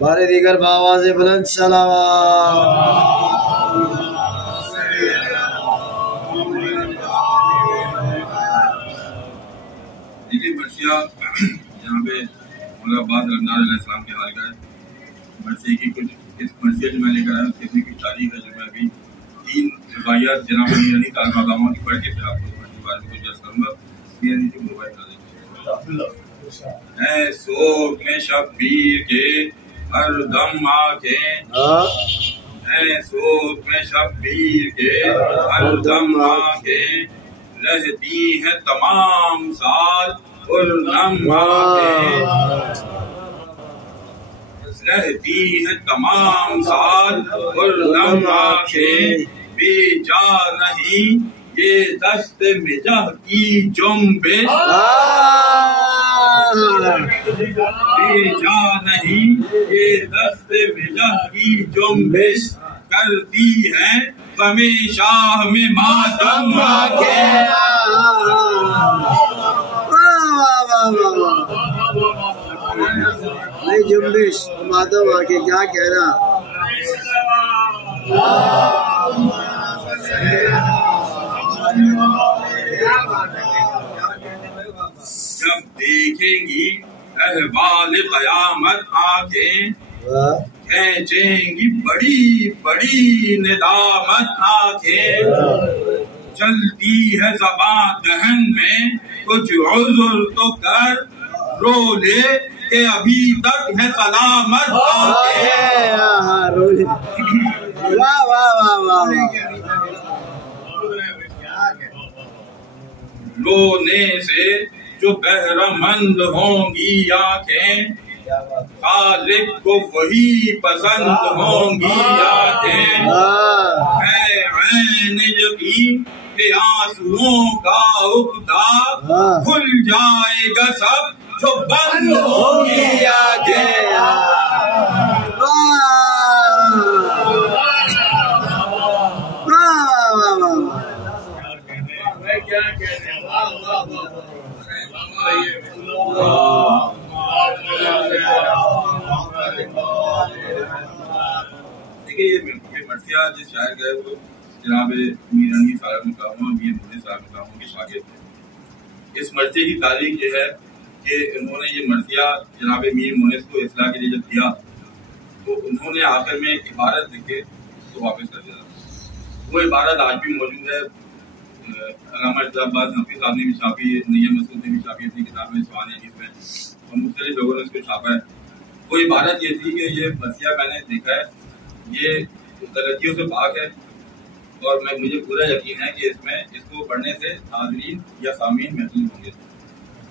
بار دیگر بآواز بلند صلوات. دیکھیے مرثیہ یہاں پہ مولا عباس رمضان علیہ السلام کے حال کا ہے. مرثیے کی کچھ اس مرثیہ جو میں لے کر آیا اس کی کچھ تاریخ ہے جو میں ابھی 3 روایات جناب میرانی تعلیم علامہ کی پڑھ کے پھر آپ کو اس بارے میں کچھ عرض کروں گا. میرانی کی روایت نازل ہے سوگ میں شبیر کے ہر دم آنکھیں ہے سوگ میں شبیر کے ہر دم آنکھیں رہتی ہیں تمام سال پرنم آنکھیں رہتی ہیں تمام سال پرنم آنکھیں بے جا نہیں یہ دست مجہ کی جنبش بے جا نہیں یہ دست مجہ کی جنبش کرتی ہے غم شاہ میں ماتم آنکھیں. نہیں جنبش ماتم آنکھیں کیا کہنا. جب دیکھیں گی احوال قیامت آنکھیں کھینچیں گی بڑی بڑی ندامت آنکھیں. چلتی ہے زباں دہن میں کچھ عذر تو کر رو لے کہ ابھی تک ہے سلامت آنکھیں. واہ واہ واہ واہ. رونے سے جو بہرہ مند ہوں گی آنکھیں خالق کو وہی پسند ہوں گی آنکھیں. ہے عین یقین کہ آنسوؤں کا عقدہ کھل جائے گا سب جو بند ہوں گی آنکھیں. دیکھیے یہ مرثیہ جس شاعر کا ہے وہ جناب میرانی صاحب مقامہ میر مونس صاحب مقامہ کے شاگرد تھے. اس مرثیے کی تاریخ یہ ہے کہ انہوں نے یہ مرثیہ جناب میر مونس کو اصلاح کے لیے جب دیا تو انہوں نے آخر میں ایک عبارت لکھے تو واپس کر دیا. وہ عبارت آج بھی موجود ہے. علامہ عباس نقوی صاحب نے بھی چھاپی ہے, نیم مسعود نے بھی چھاپی اپنی کتاب میں سوان حدیث میں, اور مختلف لوگوں نے اس کو چھاپا ہے. وہ عبارت یہ تھی کہ یہ مرثیہ میں نے دیکھا ہے یہ غلطیوں سے پاک ہے اور مجھے پورا یقین ہے کہ اس کو پڑھنے سے حاضرین یا سامعین محفوظ ہوں گے.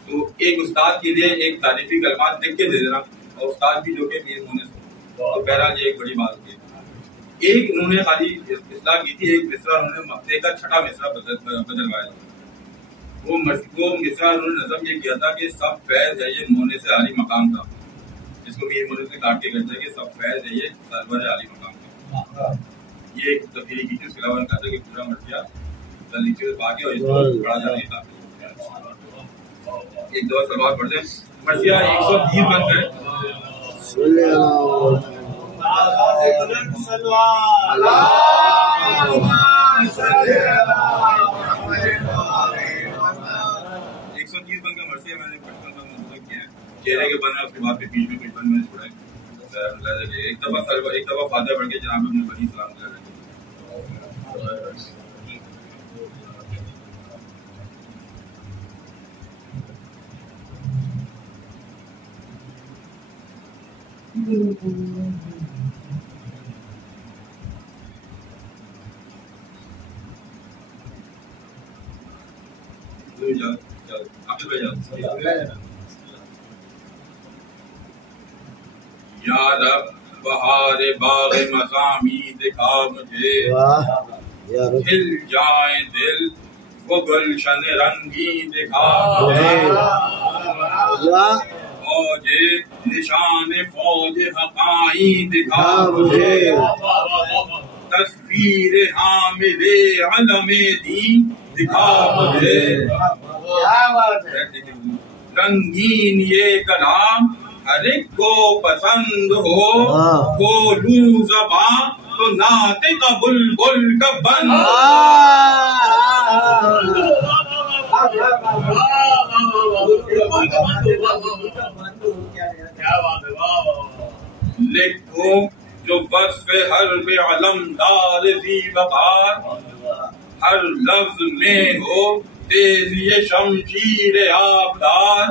تو ایک استاد کے لیے ایک تعریفی کلمات لکھ کے دے دینا, اور استاد بھی جو کہ میر مونس ہو, تو بہرحال یہ ایک بڑی بات ہوتی ہے. ایک انہوں نے خالی اصلاح کی تھی, ایک مصرع انہوں نے مقطع کا 6واں مصرع بدلوایا تھا. وہ مصرع انہوں نے نظم یہ کیا تھا کہ سب فیض ہے یہ مونس عالی مقام تھا, جس کو میر مونس نے کاٹ کے کہتا ہے کہ سب فیض ہے یہ سرور عالی مقام تھا. یہ ایک تبدیلی کی تھی. اس کے علاوہ کہتا ہے کہ پورا مرثیہ نیچے سے باقی اور اس کو پڑھا جانا ہی تھا. ایک دو سلوات پڑھتے ہیں. مرثیہ 130 بند ہے. صلی اللہ 130 بند کا مرثیہ میں نے 55 بند منتخب کیا ہے. چہرے کے بند ہے, اس کے بعد پھر بیچ میں کچھ بند میں نے چھوڑا ہے. ایک دفعہ فاتحہ پڑھ کے جناب ابن بنی سلام کر رہے ہیں. یا رب بہار باغ مقامی دکھا مجھے, کھل جائیں دل وہ گلشن رنگی دکھا مجھے. فوج نشان فوج حقائی دکھا مجھے, تصویر حامل علم دین دکھا مجھے. رنگین یہ کلام ہر ایک کو پسند ہو، کھولوں زباں تو ناطق بلبل کا بند لکھوں جو وصف ہر بے علمدار ذی وقار، ہر لفظ میں ہو تیزی شمشیر آبدار،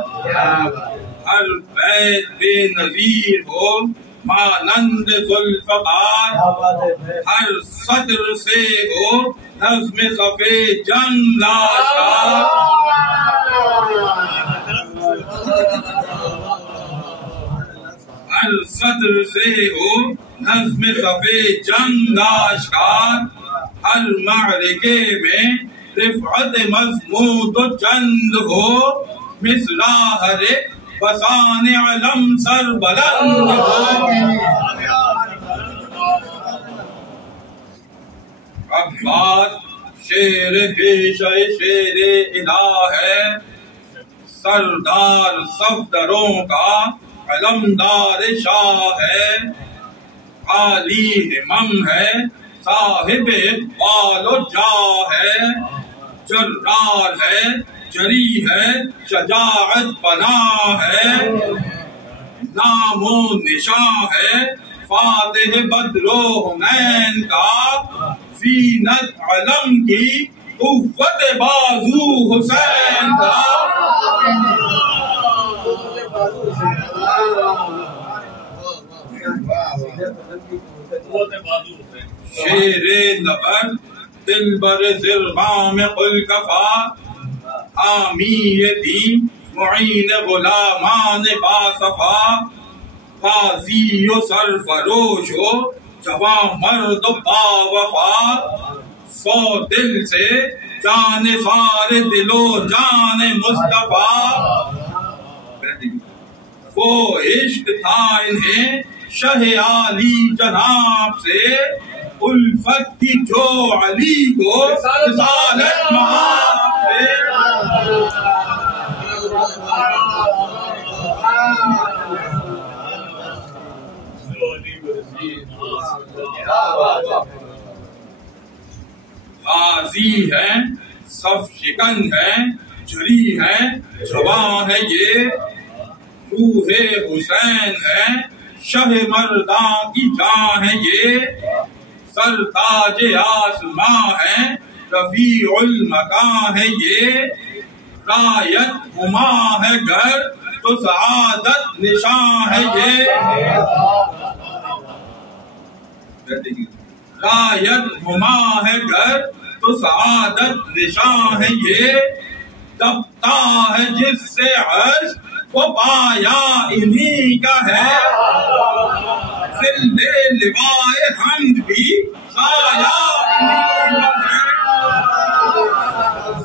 ہر بیت بے نظیر ہو مانند ذوالفقار، ہر صدر سے ہو نظم صفِ جنگ آشکار، ہر صدر سے ہو نظم صفِ جنگ آشکار، ہر معرکے میں رفعت مضمون تو چند ہو، مصرع ہر ایک بسان علم سر بلند ہو۔ اب بات شیر پیشہ شیر الہ ہے، سردار صفدروں کا علمدار شاہ ہے، عالی ہمم ہے صاحب اقبال و جاہ ہے، جرار ہے جری ہے شجاعت پناہ ہے، نام و نشاں ہے فاتح بدر و حنین کا، زینت علم کی قوت بازو حسین کا۔ شیر نبر دلبر زرغام قل کفا، حامی دین معین غلامان باصفا، غازی و سرفروش و جوان مرد و باوفا، سو دل سے جان سار دل و جان مصطفیٰ، وہ عشق تھا انہیں شہ عالی جناب سے، الفت کی جو علی کو رسالت مآب سے۔ غازی ہے صف شکن ہے جری ہے جواں ہے یہ، روح حسین ہے شہ مرداں کی جاں ہے یہ، سرتاج آسماں ہے رفیع المقام ہے یہ، رایت ہما ہے گھر تو سعادت نشاں ہے یہ، رایت ہما ہے گھر تو سعادت نشاں ہے یہ، دبتا ہے جس سے عرش وہ پایا انہی کا ہے، ذل لوائے حمد بھی سایہ انہی کا ہے،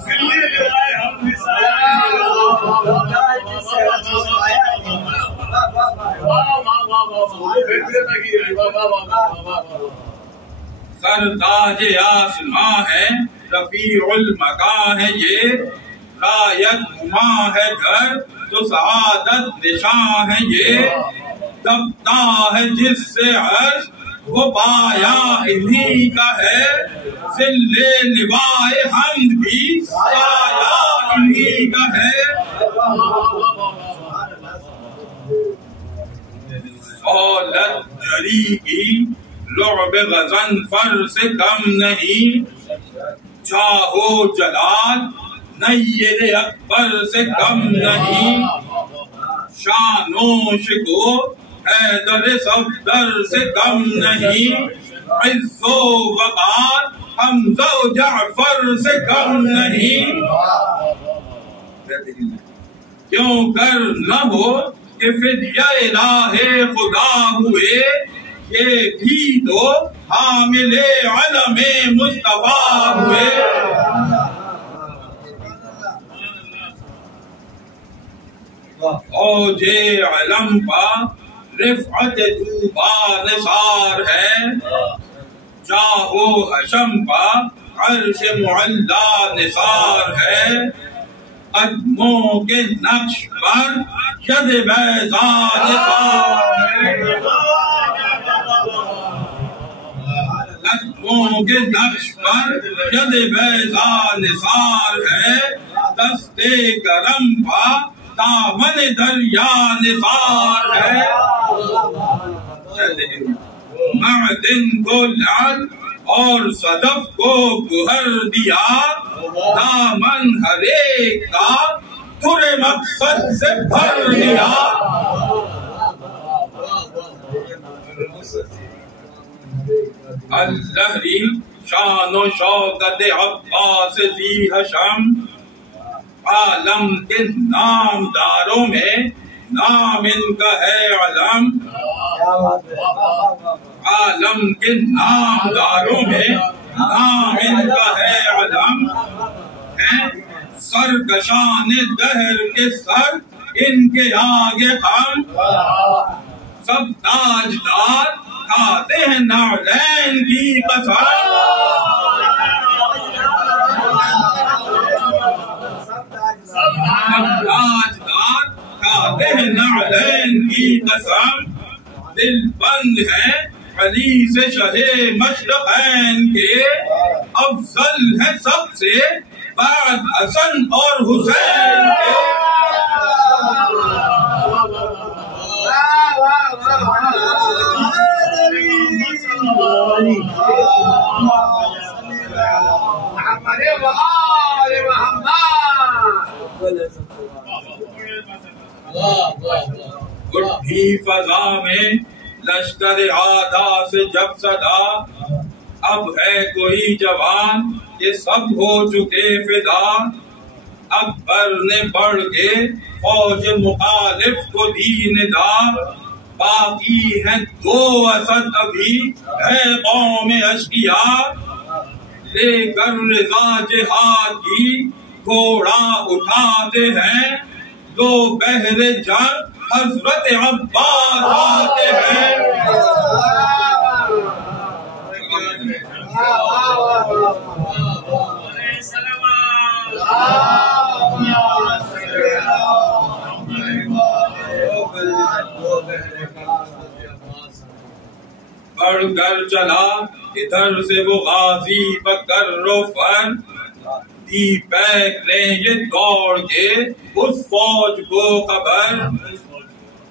ذل لوائے حمد بھی سرتاج آسماں ہے رفیع المقام ہے یہ، رایت ہما ہے گھر تو سعادت نشاں ہے یہ، دبتا ہے جس سے عرش وہ پایا انہی کا ہے، ذل لوائے حمد بھی سایہ انہی کا ہے۔ سہولت جری کی رعب غضنفر سے کم نہیں، چاہو جلال نیر اکبر سے کم نہیں، شان و شکو حیدر صفدر سے کم نہیں، عز و وقار حمزہ و جعفر سے کم نہیں، کیوں کر نہ ہو کہ فدیہ الہ خدا ہوئے، یہ بھی تو حامل علم مصطفیٰ ہوئے۔ اوج علم پا رفعت طوبیٰ نثار ہے، جاہ و حشم پا عرش معلا نثار ہے، قدموں کے نقش پر ید بیضاء نثار ہے، قدموں کے نقش پر ید بیضاء نثار ہے، دستے کرم کا دامن دریا نثار ہے، معدن کو لعل اور صدف کو گہر دیا، دامن ہر ایک کا ترے مقصد سے بھر دیا، الزہری شان و شوکت عباس ذی حشم، عالم کے نامداروں میں نام ان کا ہے علم، عالم کے نامداروں میں نام ان کا ہے علم، سرکشان دہر کے سر ان کے آگے ہم، سب تاجدار کھاتے ہیں نعلین کی قسم، سب تاجدار کھاتے ہیں نعلین کی قسم، دل بند ہے علی سے شہ مشرقین کے، افضل ہے سب سے بعد حسن اور حسین کے، اٹھی فضا میں لشکر عادا سے جب صدا، اب ہے کوئی جوان یہ سب ہو چکے فدا، اکبر نے بڑھ کے فوج مخالف کو دی ندا، باقی ہیں دو اسد ابھی ہے قوم اشقیاء، لے کر رضا جہاد کی گھوڑا اٹھاتے ہیں، دو بحر جنگ حضرت عباس آتے ہیں، بڑھ کر چلا ادھر سے وہ غازی بکر و فر، دی پیک نے یہ دوڑ کے اس فوج کو خبر،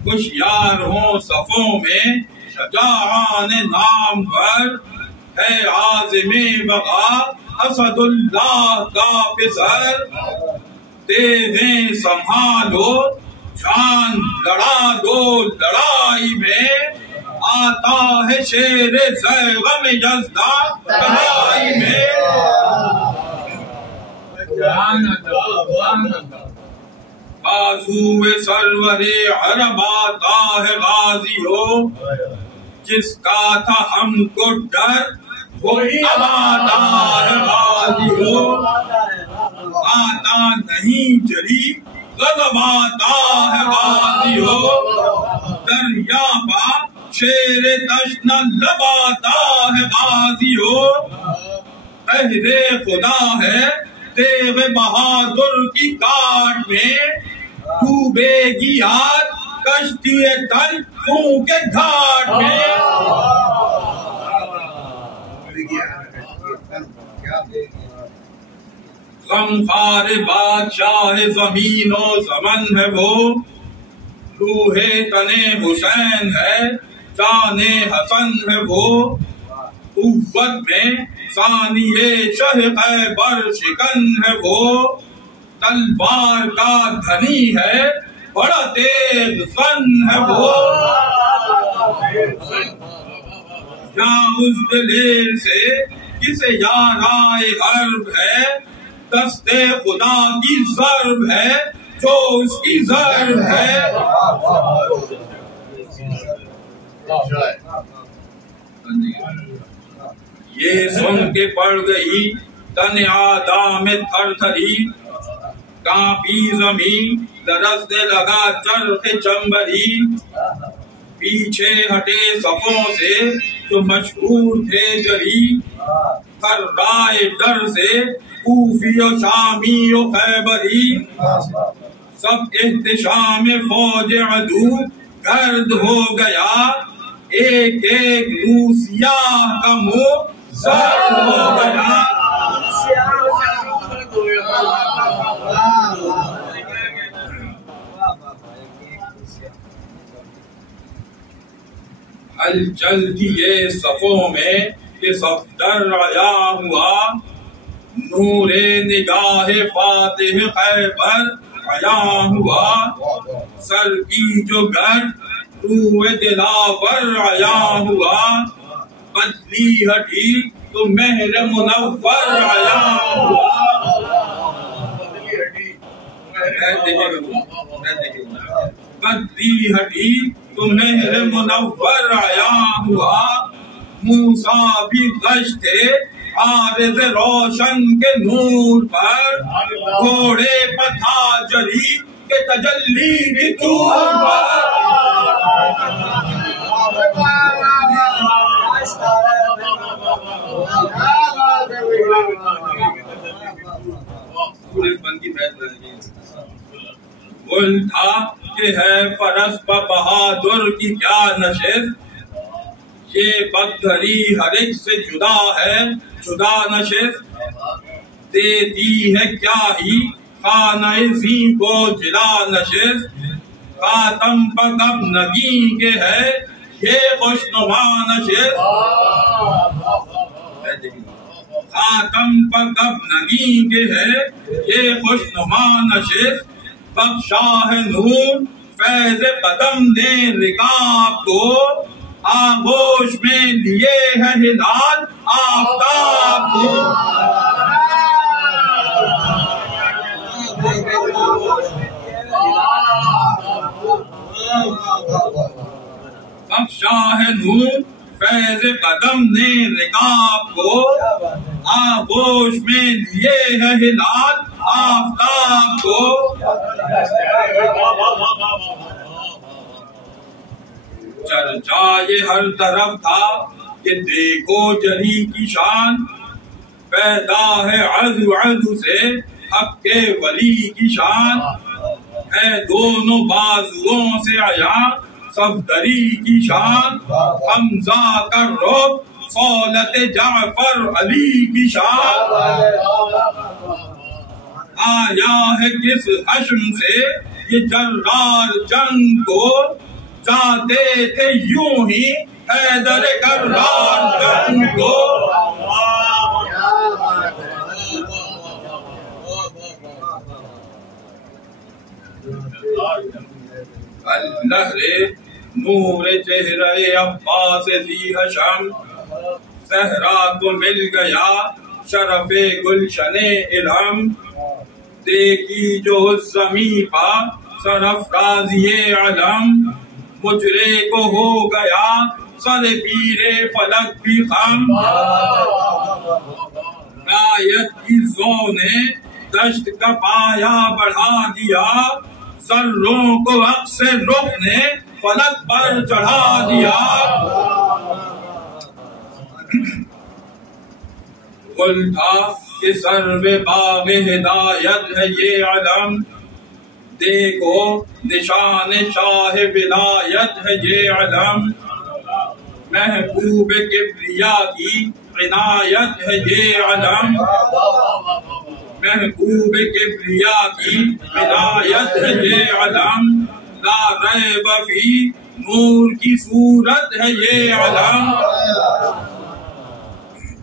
ہوشیار ہوں صفوں میں شجاعان نام پر، ہے عازم بقا اسد اللہ کا پسر، تیغیں سنبھالو جان لڑا دو لڑائی میں، آتا ہے شیر زیغم یزدہ لڑائی میں، بازو سرور عرب آتا ہے غازی ہو، جس کا تھا ہم کو ڈر وہی اب آتا ہے غازی ہو، آتا نہیں جری غضب آتا ہے غازی ہو، دریا با شیر تشنہ لب آتا ہے غازی ہو، قہر خدا ہے تیغ بہادر کی کاٹ میں، ڈوبے گی آج کشتی تن خون کے گھاٹ میں، غمخوار بادشاہ زمین و زمن ہے وہ، روح تن حسین ہے جان حسن ہے وہ، قوت میں ثانی شہ خیبر شکن ہے وہ، تلوار کا دھنی ہے بڑا تیز فن ہے وہ، یہاں اس دلیر سے کسے یارائے حرب ہے، دستے خدا کی ضرب ہے جو اس کی ضرب ہے، یہ سن کے پڑ گئی تن عادا میں تھر تھری، کانپی زمین لرزنے لگا چرخ چمبری، پیچھے ہٹے صفوں سے جو مشہور تھے جری، خرائے ڈر سے کوفی و شامی و خیبری، سب احتشام فوج عدو گرد ہو گیا، ایک ایک لو سیاہ کا منہ سرد ہو گیا۔ ہلچل کیے صفوں میں کہ صفدر آیا ہوا، نور نگاہ فاتح خیبر آیا ہوا، سر کی جو گر روح دلاور آیا ہوا، بدلی ہٹی تو مہر منور آیا ہوا۔ بدلی ہٹی تو مہر منور آیا ہوا، موسیٰ بھی گشت عارض روشن کے نور پر، گھوڑے پتھا جلی کے تجلی بھی دور پر۔ گل تھا کہ ہے فرس پہ بہادر کی کیا نشست، یہ بدگھری ہر ایک سے جدا ہے جدا نشست، دیتی ہے کیا ہی خانہ زی کو جلا نشست، خاتم پہ کب نگی کے ہے یہ خوشنما نشست، خاتم پہ کب نگی کے ہے یہ خوشنما نشست، بخشاہ نور فیض قدم نے رکاب کو، آغوش میں لیے ہے ہلال آفتاب کو۔ بخشاہ نور فیض قدم نے رکاب کو، آغوش میں لیے ہے ہلال آفتاب کو۔ چرچا یہ ہر طرف تھا کہ دیکھو جلی کی شان، پیدا ہے عزو عزو سے حق کے ولی کی شان، ہے دونوں بازوؤں سے عیاں صفدری کی شان، حمزہ کا رعب صولت جعفر علی کی شان، آیا ہے کس حشم سے یہ جرار جنگ کو، جاتے تھے یوں ہی حیدر کرار جنگ کو۔ لہرے نور چہرے عباس ذی حشم، صحرا کو مل گیا شرف گلشن ارم، دیکھی جو زمیں پا سرفرازی علم، مجرے کو ہو گیا سر پیر فلک بھی خم، رایت کی زو نے دشت کا پایا بڑھا دیا، ذروں کو عکس رخ نے فلک پر چڑھا دیا۔ قل تھا کہ سرو باغ ہدایت ہے یہ علم، دیکھو نشان شاہ ولایت ہے یہ علم، محبوب کبریا کی عنایت ہے یہ علم، محبوب کبریا کی عنایت ہے یہ علم، لا ریب فی نور کی صورت ہے یہ علم،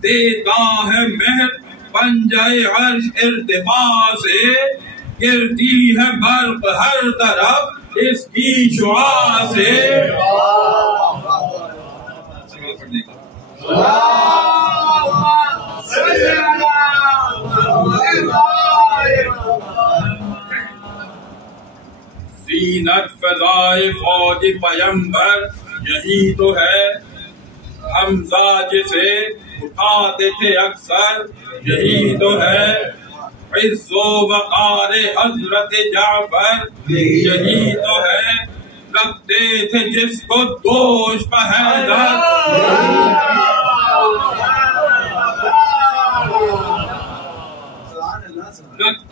دیتا ہے مہر پنجہ عرش ارتفاع سے، گرتی ہے برق ہر طرف اس کی شعاع سے۔ زینت فضائے فوج پیمبر یہی تو ہے، حمزہ جسے اٹھاتے تھے اکثر یہی تو ہے، عز و وقار حضرت جعفر یہی تو ہے، رکھتے تھے جس کو دوش پہ حیدر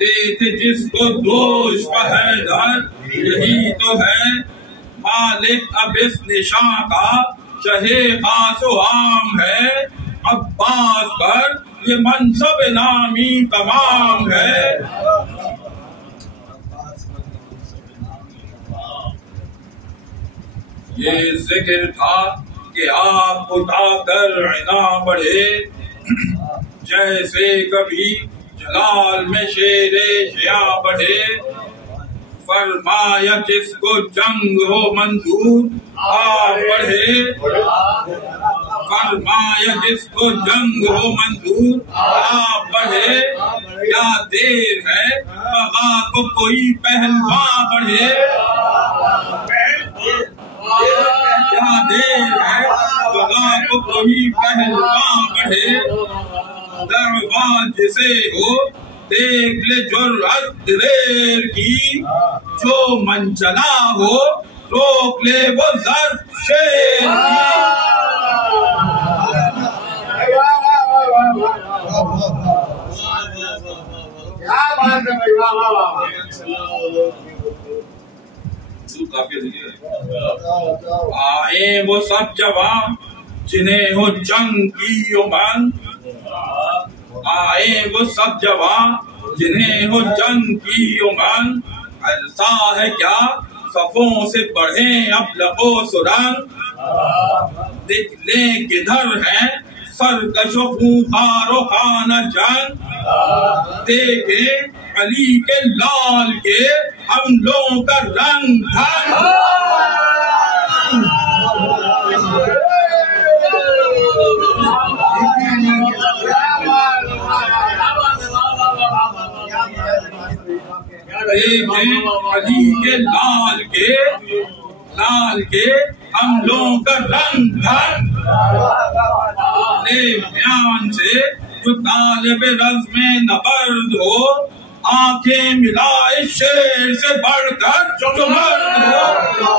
دیتے جس کو دوش کا حیدر، یہی تو ہے مالک اب اس نشاں کا، چہے خاص و عام ہے عباس پر یہ منصب نامی تمام ہے۔ یہ ذکر تھا کہ آپ اٹھا کر عنا بڑھے، جیسے کبھی جلال میں شیر شیعہ بڑھے، فرمایا جس کو جنگ ہو منظور آپ بڑھے، فرمایا جس کو جنگ ہو منظور آپ بڑھے، کیا دیر ہے بغا کو کوئی پہلوان بڑھے، کیا دیر ہے بغا کو کوئی پہلوان بڑھے، دروان جسے ہو دیکھ لے جرأت دلیر کی، جو منچلا ہو روک لے وہ زر شیر کی۔ آئے وہ سب جوان جنہیں ہو جنگ کی امنگ، آئے وہ سب جوان جنہیں ہو جنگ کی امنگ، ایسا ہے کیا صفوں سے بڑھیں اب لبو سرنگ، دیکھ لیں کدھر ہیں سرکش و خونخوار و خانہ جنگ، دیکھیں علی کے لال کے حملوں کا رنگ ڈھنگ۔ دیکھیں علی کے لال کے حملوں کا رنگ ڈھنگ، بیان سے جو طالب رزم نبرد ہو، آنکھیں ملائے شیر سے بڑھ کر جو مرد ہو۔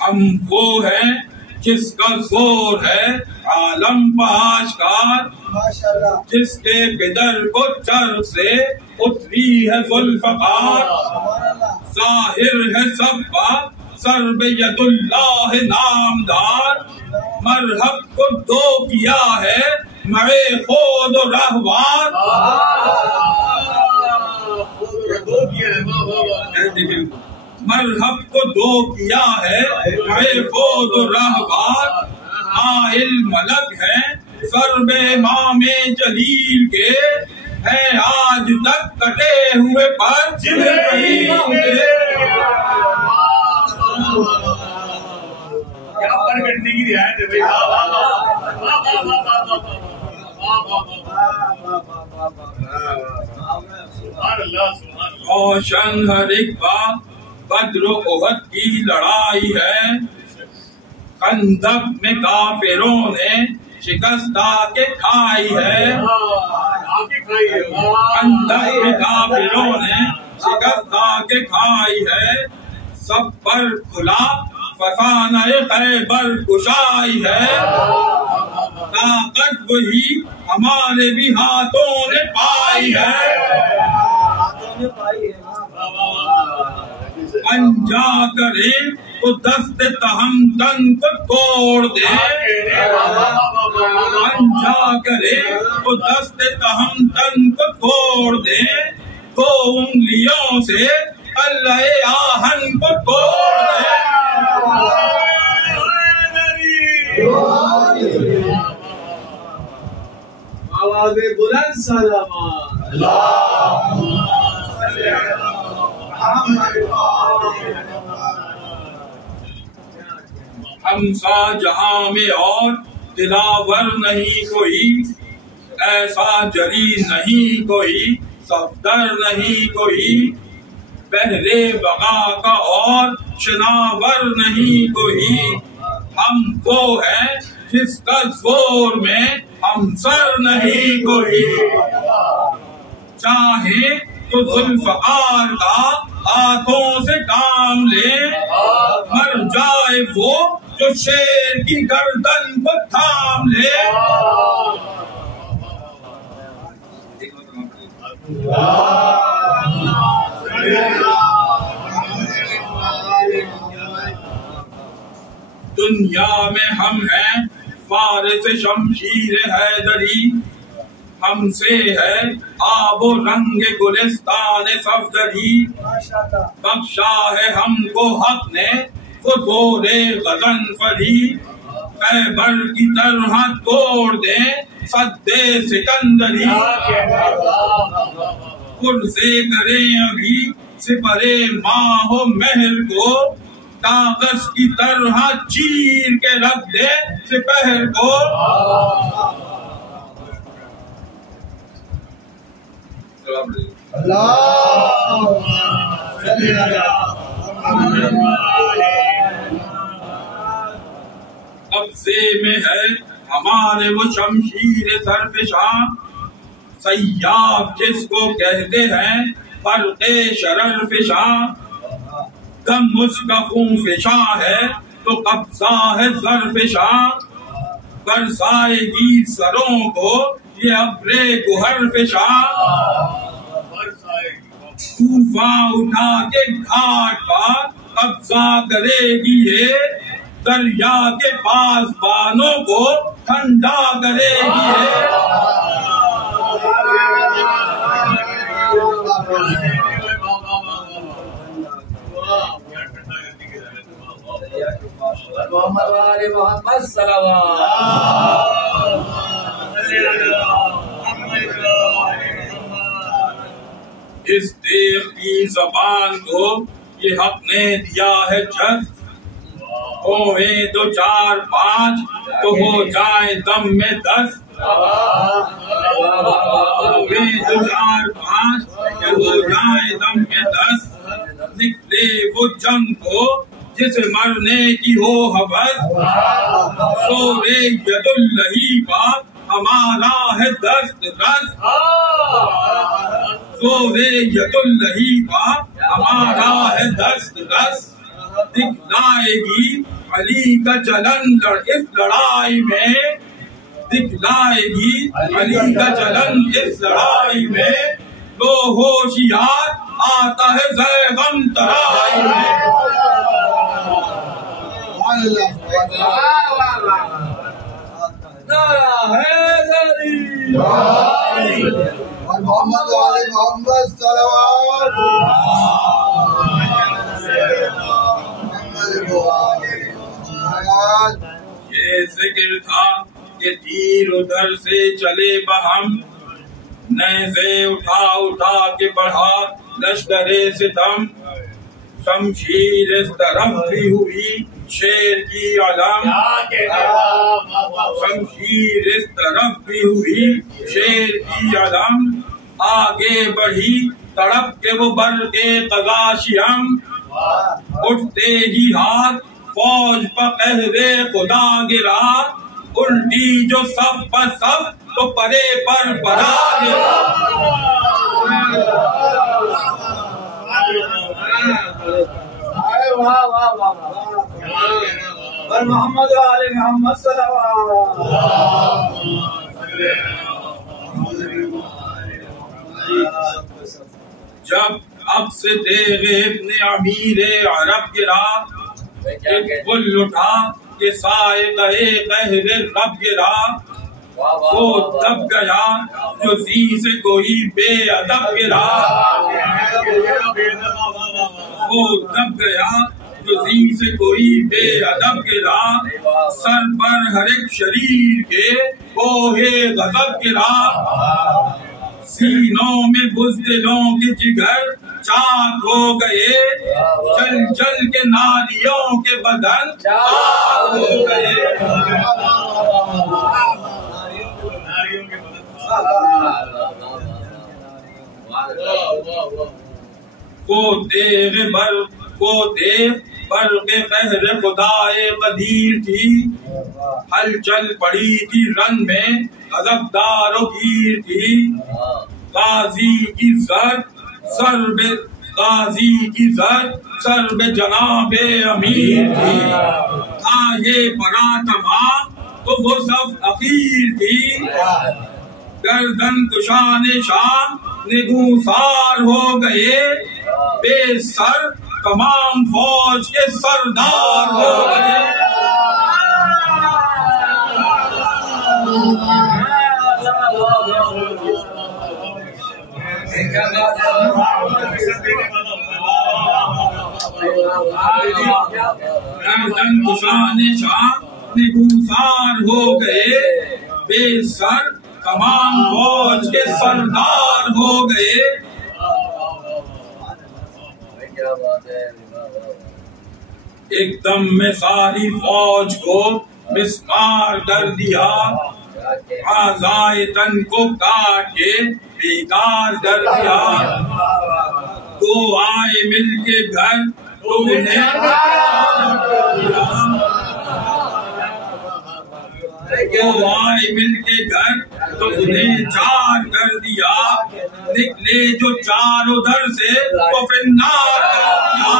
ہم وہ ہیں جس کا زور ہے عالم پاشکار، جس کے بدر کو چرخ سے اتری ہے ذوالفقار، ظاہر ہے سب کا سر بے ید اللہ نامدار، مرحب کو دو کیا ہے مرے خود و رہوار۔ مرحب کو دو کیا ہے مرے خود و رہوار، آئل ملک ہیں سرب امام جلیل کے، ہے آج تک کٹے ہوئے پر جبریل کے۔ کیا پرگٹنے کی رعایت ہے روشن ہر ایک بات بدر و احد کی لڑائی ہے، خندق میں کافروں نے شکست آ کے کھائی ہے، خندق میں کافروں نے شکست آ کے کھائی ہے، سب پر کھلا فسانہ خیبر کشائی ہے، طاقت وہی ہمارے بھی ہاتھوں نے پائی ہے، انجا کرے تو دست تہمتن کو توڑ دے، انجا کرے تو دست تہمتن کو توڑ دے، دو انگلیوں سے اللہ آہن کو توڑ دے۔ آواز بلند سلامات ہم سا جہاں میں اور دلاور نہیں کوئی، ایسا جری نہیں کوئی، صفدر نہیں کوئی، پہلے بغا کا اور شناور نہیں کوئی، ہم وہ ہیں جس کا زور میں ہم سر نہیں کوئی، چاہے تو ذوالفقار کا ہاتھوں سے کام لے، مر جائے وہ جو شیر کی گردن کو تھام لے. دنیا میں ہم ہیں فارس شمشیر حیدری، ہم سے ہے آب و رنگ گلستان صفدری. بخشا ہے ہم کو حق نے وہ زور غزن فری، خیبر کی طرح توڑ دیں سد سکندری. پرزے کریں ابھی سپرے ماہ و مہر کو، کاغذ کی طرح چیر کے رکھ دے سپہر کو. قبضے میں ہے ہمارے وہ شمشیر سرفشاں، سیاف جس کو کہتے ہیں فرق شرر فشاں. دم اس کا خون فشاں ہے تو قبضہ ہے زر فشاں، برسائے گی سروں کو یہ ابر گہر فشاں. طوفان اٹھا کے گھاٹ پر قبضہ کرے گی یہ، دریا کے پاس بانوں کو ٹھنڈا کرے گی یہ. محمد وآل محمد صلوات. اس دیکھ کی زبان کو یہ حق نے دیا ہے جس، ہوئے دو چار پانچ تو ہو جائے دم میں 10. ہوئے دو چار پانچ تو ہو جائے دم میں 10. نکلے وہ جنگ کو جسے مرنے کی ہو حوث، سورے ید اللہ پر ہمارا ہے دست رس. سورے ید اللہ پر ہمارا ہے دست رس. دکھلائے گی علی کا چلن اس لڑائی میں، دکھلائے گی علی کا چلن اس لڑائی میں. لو ہوشیار آتا ہے زیغم ترائی میں. محمد وآل محمد صلوات. یہ ذکر تھا کہ تیر ادھر سے چلے بہم، نیزے اٹھا اٹھا کے بڑھا لشکر ستم. شمشیر اس طرف بھی ہوئی شیر کی علم، شمشیر اس طرف بھی ہوئی شیر کی علم. آگے بڑھی تڑپ کے وہ برق قضاشیم، اٹھتے ہی ہاتھ فوج پر قہر خدا گرا. الٹی جو صف پر صف تو پرے پر پرا گرا. محمد وآل محمد صلوات. جب اب سے دیغ ابن امیر عرب گرا، ایک پل اٹھا کہ سائقہ قہر رب گرا. وہ دب گیا جو زی سے کوئی بے ادب گرا، وہ دب گیا جو زی سے کوئی بے ادب گرا. سر پر ہر ایک شریر کے کوہ غضب گرا. سینوں میں بزدلوں کے جگر چاک ہو گئے، چل چل کے ناریوں کے بدن چاک ہو گئے. کو تیغ برق قہر خدائے قدیر تھی، ہلچل پڑی تھی رن میں غضبدار و گیر تھی. غازی کی زر سر بے جناب امیر تھی، یہ پراتما تو وہ صف اخیر تھی، گردن کشان شاہ نگوسار ہو گئے، بے سر تمام فوج کے سردار ہو گئے۔ گردن کشان شاہ نگوسار ہو گئے، بے سر تمام فوج کے سردار ہو گئے۔ ایک دم میں ساری فوج کو مسمار کر دیا، اعضائے تن کو کاٹ کے بیکار کر دیا۔ تو آئے مل کے گھر تو انہیں آئے مل کے گھر تو انہیں چار کر دیا، نکلے جو چار ادھر سے تو پھر نار کر دیا۔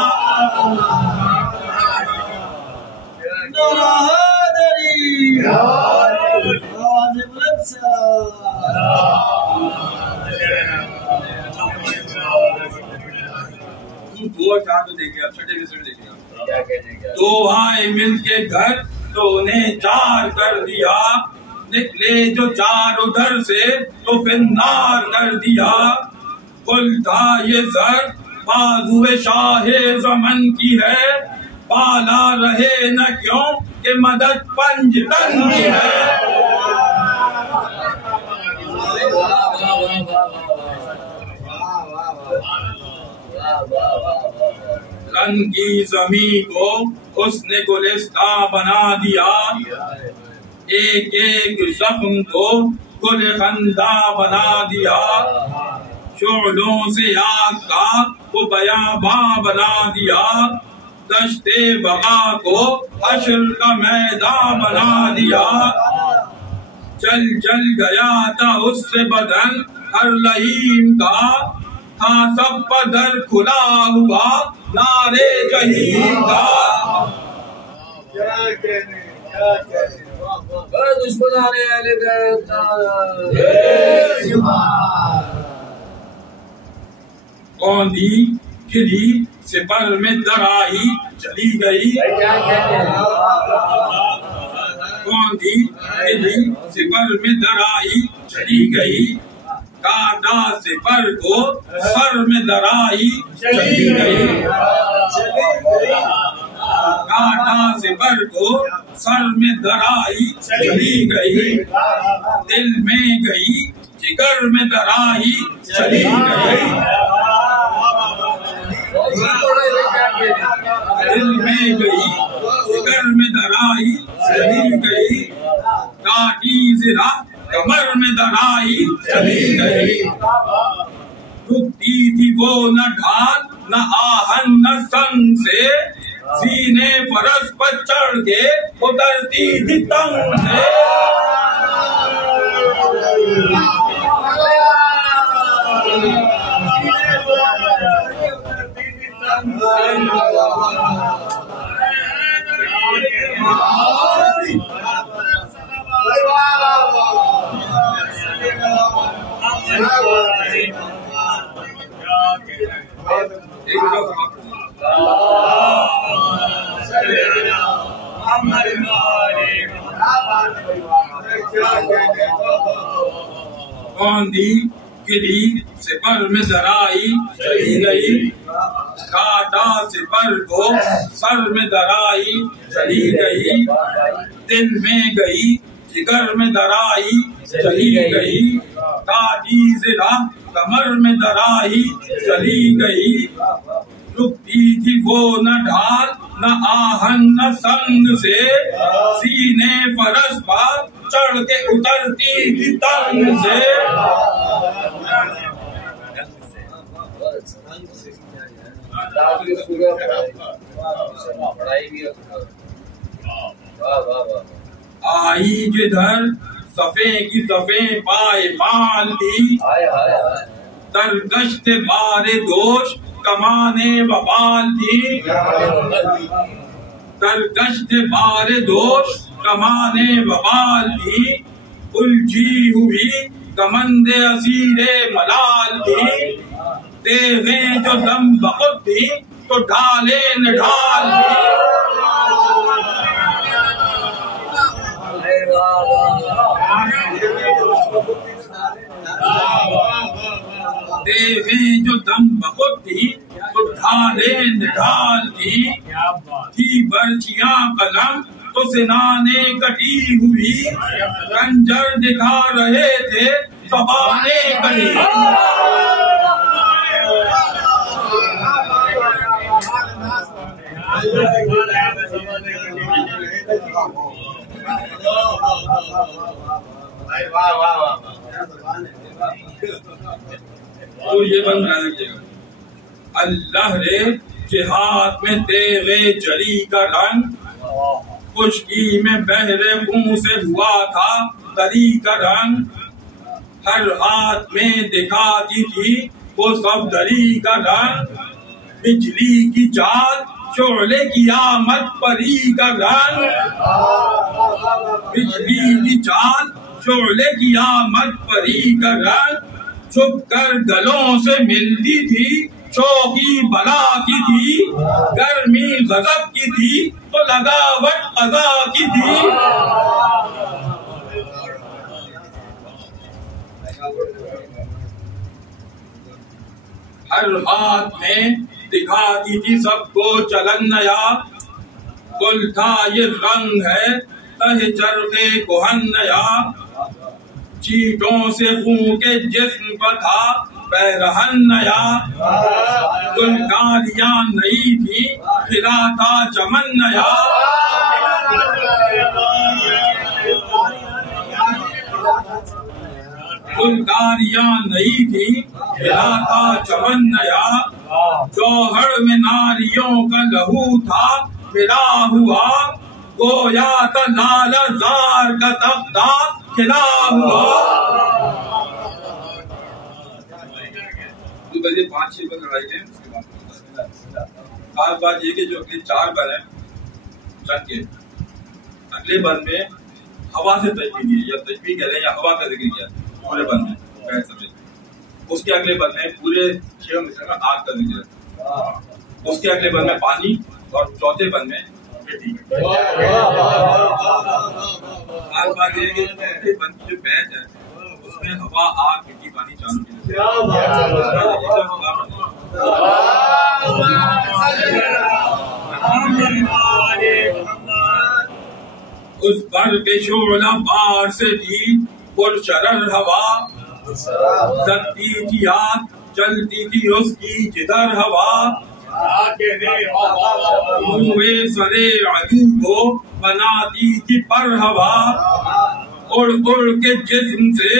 تو آئے مل کے گھر تو انہیں چار کر دیا، نکلے جو چار ادھر سے تو پھر نار کر دیا۔ کل تھا یہ زر بازو شاہ زمن کی ہے، بالا رہے نہ کیوں کہ مدد پنج تن کی ہے۔ رن کی زمین کو اس نے گلستہ بنا دیا، ایک ایک زخم کو گل خندہ بنا دیا۔ شعلوں سے آگ کا وہ بیاباں بنا دیا، دشت بقا کو حشر کا میدان بنا دیا۔ جل جل گیا تھا اس سے بدن ہر لہیم کا، تھا سب بدر کھلا ہوا نارے جہیم کا۔ کوندی کھلی سپر میں درائی چلی گئی، کوندی کھلی سپر میں درائی چلی گئی، کاٹا سپر کو سر میں درائی چلی گئی، کاٹا سپر کو سر میں درائی چلی گئی، دل میں گئی جگر میں درائی چلی گئی، دل میں گئی جگر میں درائی چلی گئی، کاٹی ذرا کمر میں درائی چلی گئی۔ رکتی تھی وہ نہ ڈھال نہ آہن نہ سنگ سے، سینے فرس پر چڑھ کے اترتی تھی تنگ سے۔ کوندی گری سپر میں درائی چلی گئی، کاٹا سپر کو سر میں درائی چلی گئی، دل میں گئی جگر میں درائی چلی گئی، کاٹی ذرا کمر میں درائی چلی گئی، رکتی تھی وہ نہ ڈھال نہ آہن نہ سنگ سے، سینے فرس پر چڑھ کے اترتی تھی تنگ سے۔ آئی جدھر صفے کی صفے پائے پال دی، درگشت بار دوش کمانے وبال دی، سرگشت بار دوش کمانے وبال تھی، الجھی ہوئی کمند اسیر ملال تھی، تیغیں جو دم بخود تھی تو ڈھالے نہ ڈھال تھی، تیغیں جو دم بخود تھی تو ڈھالے نہ ڈھال تھی برچیاں قلم تو سنانے کٹی ہوئی، کنجر دکھا رہے تھے زبانیں کٹی، تو یہ بند بنا دیجیے گا، اللہ رے جہاد میں تیغے جری کا رنگ، خشکی میں بہرے خون سے ہوا تھا تری کا رنگ، ہر ہاتھ میں دکھاتی تھی وہ صفدری کا رنگ، بجلی کی چال شعلے کی آمد پری کا رنگ، بجلی کی چال شعلے کی آمد پری کا رنگ، چھپ کر گلوں سے ملتی تھی شوقی بلا کی تھی، گرمی غضب کی تھی تو لگاوٹ قضا کی تھی، ہر ہاتھ میں دکھاتی تھی سب کو چلن نیا، کل تھا یہ رنگ ہے تہ چرخے کہن نیا، چیٹوں سے خون کے جسم پر تھا پیرہن نیا، گلکاریاں نئی تھی کھلا تھا چمن نیا، گلکاریاں نئی تھی کھلا تھا چمن نیا، جوہر میں ناریوں کا لہو تھا ملا ہوا، گویا تھا لال زار کا تختہ کھلا ہوا، 5-6 بند لڑائی ہے، اس کے بعد خاص بات یہ کہ جو اگلے 4 بند ہیں جنگ کے، اگلے بند میں ہوا سے تشبیہ دی یا تشبیہ کہہ رہے ہیں یا ہوا کا ذکر کیا پورے بند میں، اس کے اگلے بند میں پورے 6 مصرع میں آگ کا ذکر ہے، اس کے اگلے بند میں پانی، اور چوتھے بند میں مٹی۔ خاص بات یہ ہے کہ چوتھے بند کی جو بیعت ہے اس میں ہوا، آگ، مٹی، پانی چاروں کی اس پر بے شعلہ بار سے بھی پرشرر ہوا، لگتی تھی آگ چلتی تھی اس کی جدھر ہوا، منہ سرے عدو کو بناتی تھی پر ہوا، اڑ اڑ کے جسم سے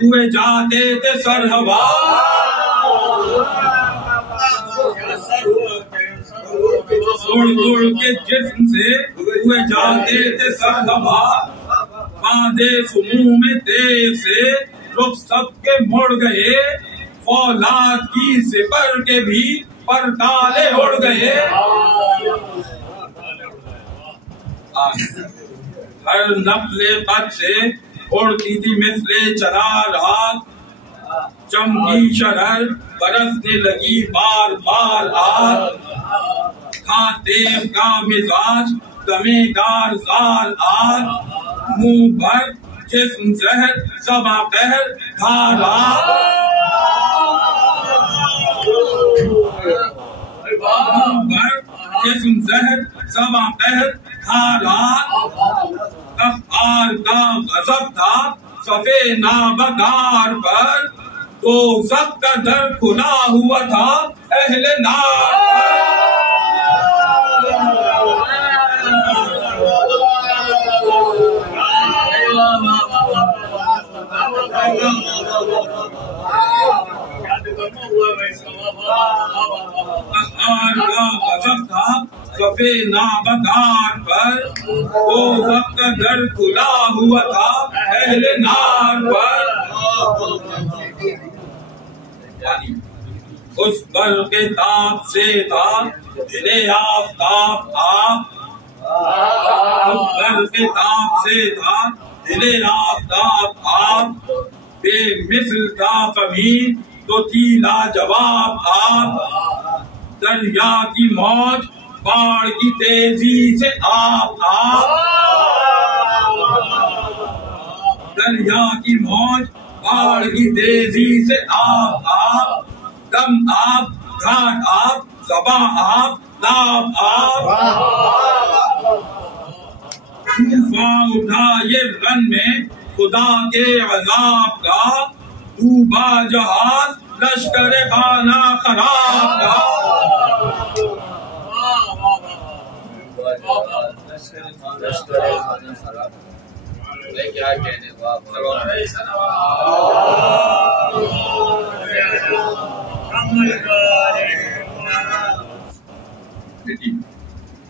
ہوئے جاتے تھے سر ہوا، اڑ اڑ کے جسم سے ہوئے جاتے تھے سر ہوا، باندھے سموں میں تیغ سے رخ سب کے مڑ گئے، فولاد کی سپر کے بھی پر تالے اڑ گئے، ہر نقل قد سے اڑتی تھی مثل چرار آگ، چمکی شرر برسنے لگی بار بار آگ، تھا تیغ کا مزاج دمے دار زال آگ، منہ بھر جسم زہر سبا قہر دھار آگ، منہ بھر جسم زہر سبا قہر دھار آگ، کفار کا غضب تھا صفے نابدار پر، دوزخ کا در کھلا ہوا تھا اہل نار تھا صفے نابدار پر، دوزخ کا در کھلا ہوا تھا اہل نار پر، اس برق تاب سے تھا دل آفتاب آپ، اس در خطاب سے تھا دل آفتاب آپ، بے مثل تھا کبھی تو تھی لاجواب آپ، دریا کی موج باڑ کی تیزی سے آپ، دریا کی موج باڑ کی تیزی سے آپ، دم آپ، گھاٹ آپ، زباں آپ، ناب آپ، طوفان اٹھا یہ رن میں خدا کے عذاب کا، ڈوبا جہاز لشکر خانہ خراب کا، کیا کہنے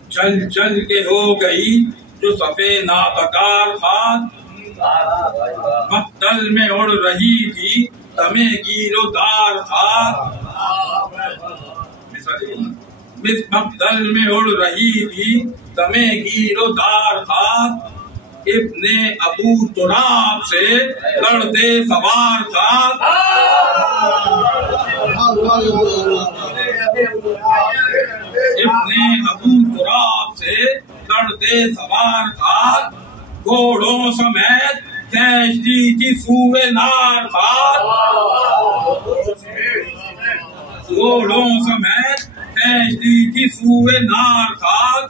چل چل کے ہو گئی جو صفے ناپکار خاک، مقتل میں اڑ رہی تھی تمہیں گیر و دار خاک، مقتل میں اڑ رہی تھی تمہیں گیر و دار خاک، ابن ابو تراب سے لڑتے سوار خاک، ابن ابو تراب سے لڑتے سوار خاک، گھوڑوں سمیت کشتی کی سوئے نار خاک، گھوڑوں سمیت کشتی کی سوئے نار خاک،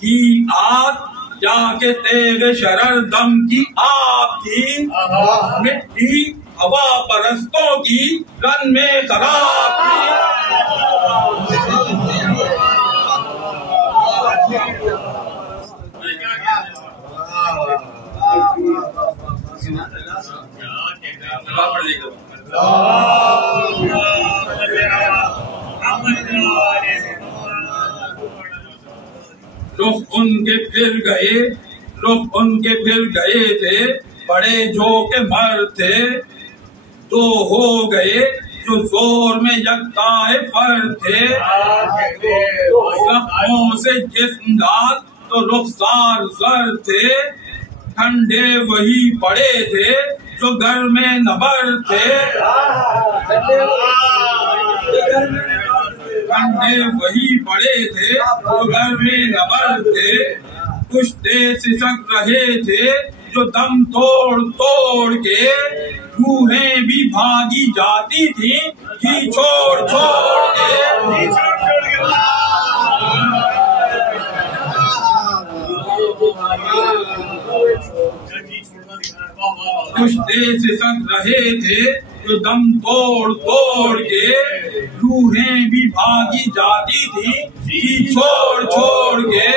کی آگ جا کے تیغ شرر دم کی آپ کی، مٹی ہوا پرستوں کی رن میں خراب کی، رخ ان کے پھر گئے، رخ ان کے پھر گئے تھے بڑے جو کہ مرد تھے، تو ہو گئے جو زور میں یکتا فرد تھے، زخموں سے جسم ڈال تو رخسار زرد تھے، ٹھنڈے وہی پڑے تھے جو گھر میں نبرد تھے، ٹھنڈے وہی پڑے تھے جو گھر میں نبرد تھے، کشتے سسک رہے تھے جو دم توڑ توڑ کے، روحیں بھی بھاگی جاتی تھیں جی چھوڑ چھوڑ کے، کشتے سسک رہے تھے جو دم توڑ توڑ کے، روحیں بھی بھاگی جاتی تھیں جی چھوڑ چھوڑ کے،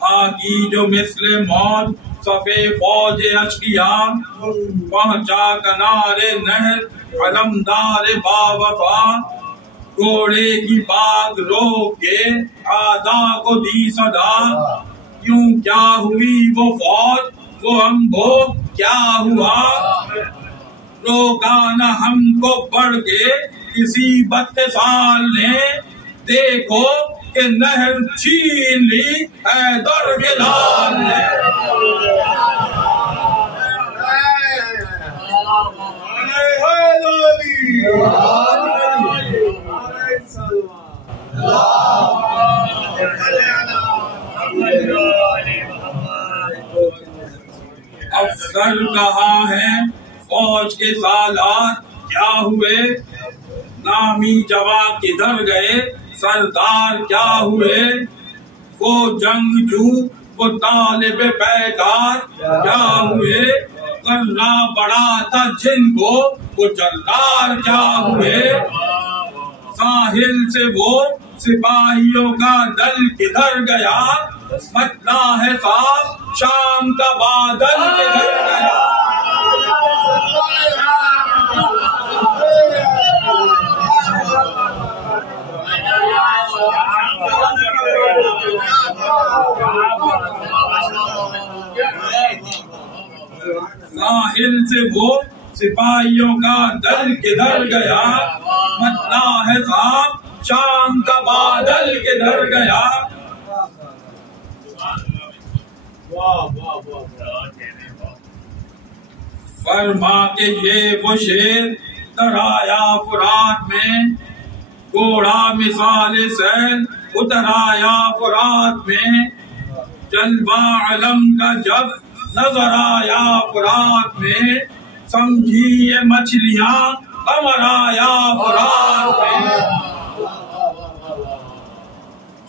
بھاگی جو مثل موت صفے فوج اشقیا، پہنچا کنارے نہر علمدار باوفا، گھوڑے کی باغ روک کے آدھا کو دی صدا، کیوں کیا ہوئی وہ فوج وہ ہم وہ کیا ہوا، روکا نہ ہم کو بڑھ کے کسی بدقسال نے، دیکھو کہ نہر چھین لی حیدر کے لال نے، افسر کہاں ہیں فوج کے سالات کیا ہوئے، نامی جوان کدھر گئے سردار کیا ہوئے، وہ جنگجو وہ طالب پیکار کیا ہوئے، کرنا پڑا تھا جن کو وہ جلدار کیا ہوئے، ساحل سے وہ سپاہیوں کا دل کدھر گیا، مطلع ہے صاف شام کا بادل کدھر گیا، ساحل سے وہ سپاہیوں کا دل کدھر گیا، مطلع ہے صاف شام کا بادل کدھر گیا. فرما کے یہ وہ شیر ترایا فرات میں، گھوڑا مثال سیل اترایا فرات میں، جلوہ علم کا جب نظر آیا فرات میں، سمجھی یہ مچھلیاں امر آیا فرات میں.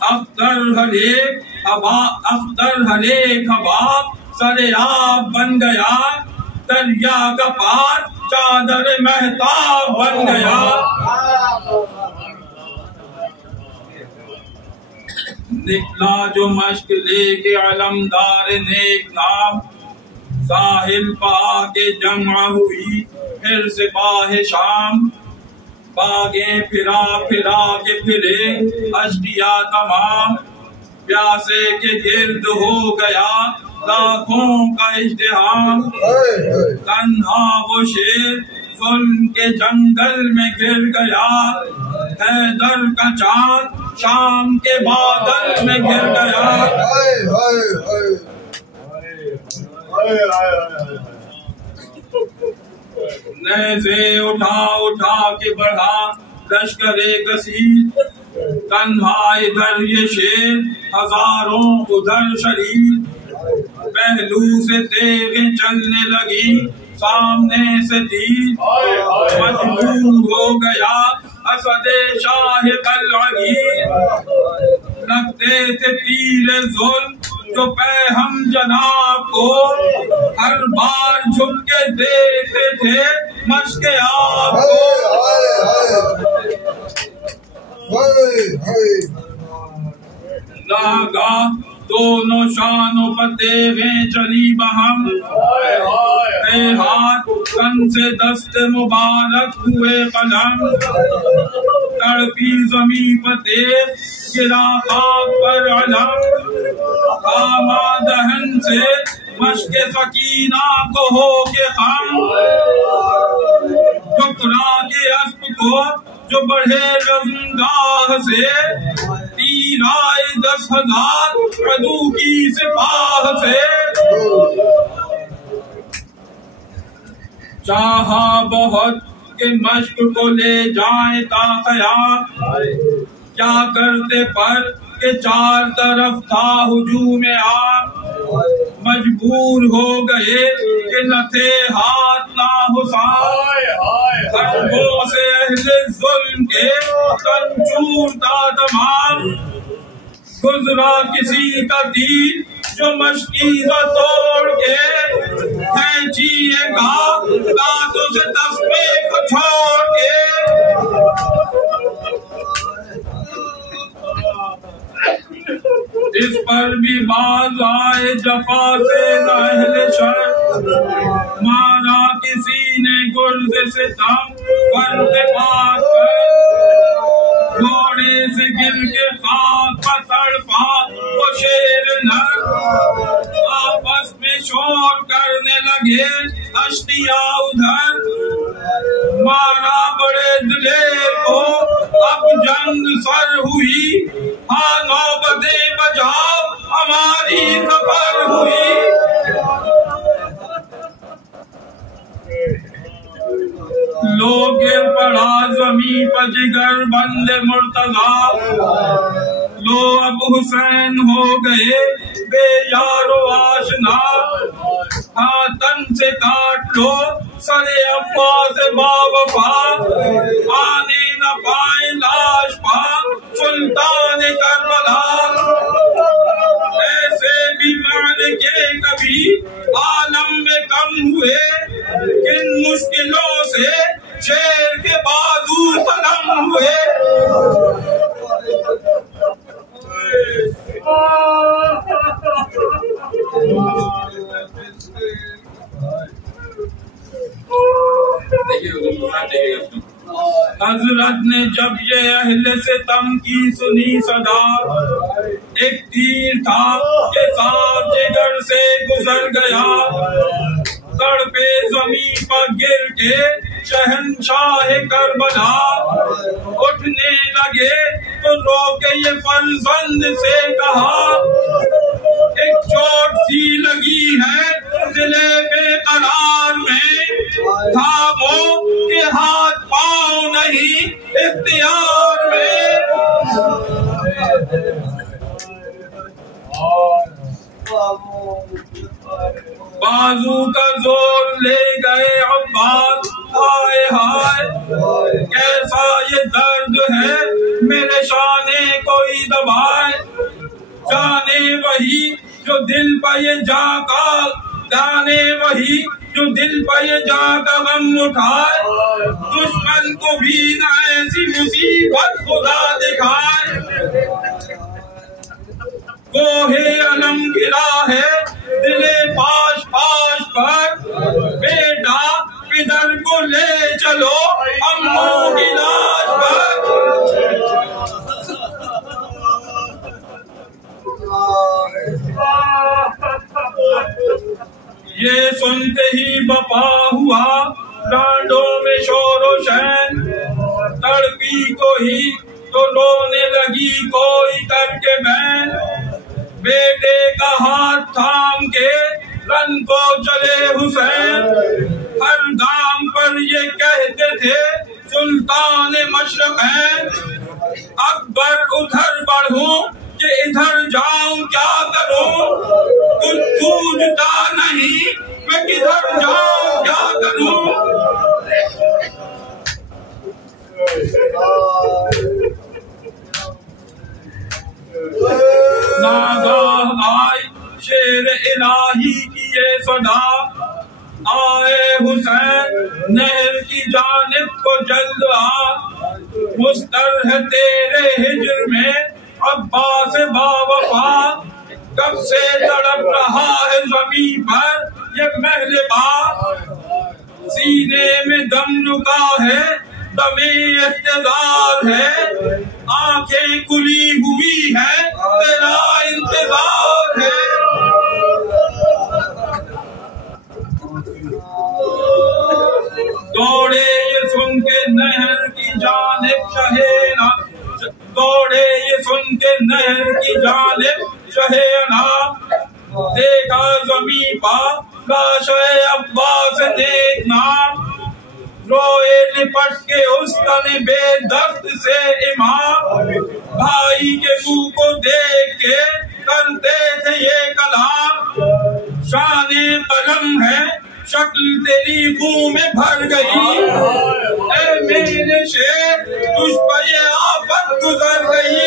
اختر ہلے کباب سرے آب بن گیا، دریا کا پار چادر مہتاب بن گیا. نکلا جو مشق لے کے علمدار نیک نام، ساحل پا کے جمع ہوئی پھر سپاہ شام. باغیں پھرا پھرا کے پھرے اشکیا تمام، پیاسے کے گرد ہو گیا لاکھوں کا ازدحام. تنہا وہ شیر ظلم کے جنگل میں گر گیا، حیدر کا چاند شام کے بادل میں گر گیا. نیزے اٹھا اٹھا کے بڑھا لشکر کثیر، تنہا ادھر یہ شیر ہزاروں ادھر شریر. پہلو سے تیغیں چلنے لگی سامنے سے تیر، مجبور ہو گیا اسد شاہ بلعیر. لگتے تھے تیر ظلم جو پہ ہم جناب کو، ہر بار جھک کے دیکھتے تھے مشق آپ کو. ناگاہ دونوں شانوں پر تیغیں چلی بہم، اے ہاتھ کن سے دست مبارک ہوئے قلم. تڑپی زمین پر تیغ گرا خاک پر علم، کاما دہن سے مشق سکینہ کو ہو کے خم. ٹکرا کے اسپ کو جو بڑھے رزمگاہ سے، تیر آئے 10,000 عدو کی سپاہ سے. چاہا بہت کہ مشق کو لے جائیں تا خیام، کیا کرتے پر کہ چار طرف تھا ہجوم عام. مجبور ہو گئے کہ نہ تھے ہاتھ نہ حسام، حربوں سے اہل ظلم کے تن چور تھا تمام. گزرا کسی کا تیر جو مشکیزہ توڑ کے، کھینچیے گا دانتوں سے تسمے کو چھوڑ کے. اس پر بھی باز آئے جفا سے نہ اہل شر، مارا کسی نے گرز سے ستم فرد پاک پر، گھوڑے سے گر کے خاک پر تڑپا وہ شیر نر. آپس میں شور کرنے لگے اشقیاء ادھر، مارا بڑے دلیر کو اب جنگ سر ہوئی، ہاں نوبتیں بجاؤ ہماری سفر ہوئی. لو گر پڑا زمین پر جگر بند مرتضی، لو اب حسین ہو گئے بے یار و آشنا. ہاں تن سے کاٹ لو سرے عباس با وفا، آنے نہ پائیں لاش پاک سلطان کربلا. ایسے بھی معرکے کبھی عالم میں کم ہوئے، کن مشکلوں سے شیر کے بازو قلم ہوئے. حضرت نے جب یہ اہل ستم کی سنی صدا، ایک تیر تھا کہ صاف جگر سے گزر گیا. تڑپے زمین پر گر کے شہنشاہ کربلا، اٹھنے لگے تو رو کے یہ فرزند سے کہا ایک چوٹ سی لگی ہے دل بے قرار میں تھامو کہ ہاتھ پاؤں نہیں اختیار میں بازو کا زور لے گئے عباس ہائے ہائے کیسا یہ درد ہے میرے شانے کوئی دبائے جانے وہی جو دل پہ یہ جا کا جانے وہی جو دل پہ یہ جا کا غم اٹھائے دشمن کو بھی نہ ایسی مصیبت خدا دکھائے کوہ علم گرا ہے دل پاش پاش پر بیٹا پدر کو لے چلو اموں کی لاش پر یہ سنتے ہی بپا ہوا ڈانڈوں میں شور و شین تڑپی کو ہی تو رونے لگی کوئی کر کے بہن بیٹے کا ہاتھ تھام کے رن کو چلے حسین ہر گام پر یہ کہتے تھے سلطان مشرقین اکبر ادھر بڑھوں کہ ادھر جاؤں کیا کروں کچھ سوجھتا نہیں میں کدھر جاؤں کیا کروں ناگاہ آئی شیر الہی کی یہ صدا آئے حسین نہر کی جانب کو جلد آ مستر ہے تیرے ہجر میں عباس با وفا کب سے تڑپ رہا ہے زمین پر یہ محل با سینے میں دم رکا ہے دم احتضار ہے آنکھیں کھلی ہوئی ہے تیرا انتظار ہے دوڑے یہ سن کے نہر کی جانب شہینا دوڑے یہ سن کے نہر کی جانب شہینا دیکھا زمین پا لاش عباس نیک نام روئے لپٹ کے اس تن بے درد سے امام بھائی کے منہ کو دیکھ کے کرتے تھے یہ کلام شان قلم ہے شکل تیری خون میں بھر گئی اے میرے شیر تجھ پر یہ آفت گزر گئی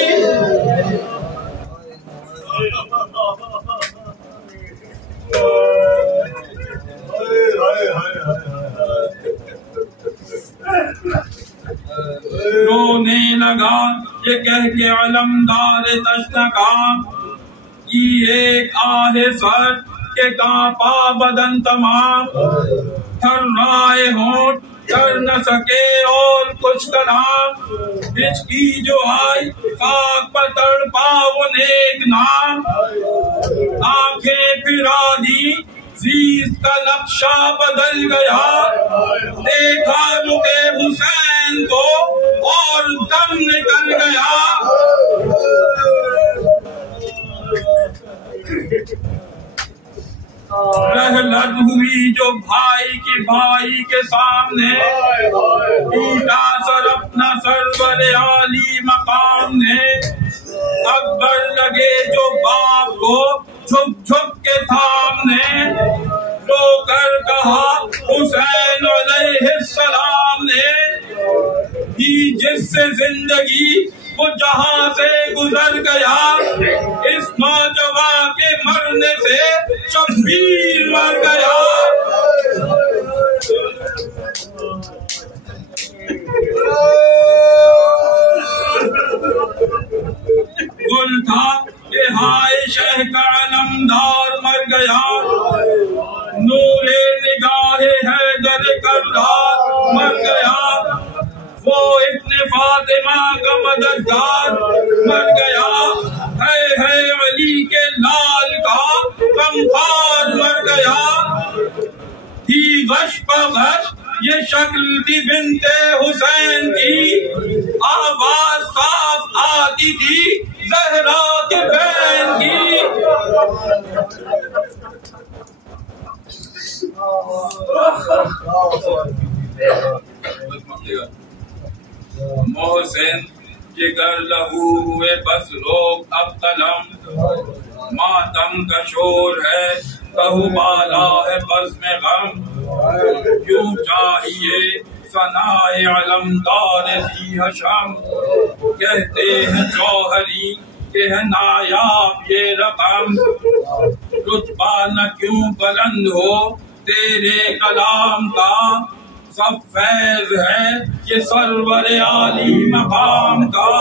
رونے لگا یہ کہہ کے علمدار تشنکام کی ایک آہ سر کے کانپا بدن تمام تھرائے ہونٹ کر نہ سکے اور کچھ کلام ہچکی جو آئی خاک پر تڑپا وہ نیک نام آنکھیں پھرا دی زیست کا نقشہ بدل گیا دیکھا رکے حسین کو اور دم نکل گیا رحلت ہوئی جو بھائی کی بھائی کے سامنے ٹوٹا سر اپنا سرور عالی مقام نے اکبر لگے جو باپ کو جھک جھک کے تھامنے رو کر کہا حسین علیہ السلام نے ہی جس سے زندگی وہ جہاں سے گزر گیا اس نوجوان کے مرنے سے شبیر مر گیا گل تھا کہ ہائے شہ کا علمدار مر گیا نور نگاہ حیدر کرار مر گیا وہ ابن فاطمہ کا مددگار مر گیا ہے علی کے لال کا غمخوار مر گیا تھی غش پہ غش یہ شکل تھی بنت حسین کی آواز صاف آتی شادی تھی زہرا کے بہن کی. محسن جگر لہو ہوئے بس لوگ اب قلم، ماتم کا شور ہے کہو بالا ہے بزم غم. کیوں چاہیے ثنائے علمدار ذی حشم، کہتے ہیں جوہری کہ ہے نایاب یہ رقم. رتبہ نہ کیوں بلند ہو تیرے کلام کا، سب فیض ہے یہ سرور عالی مقام کا.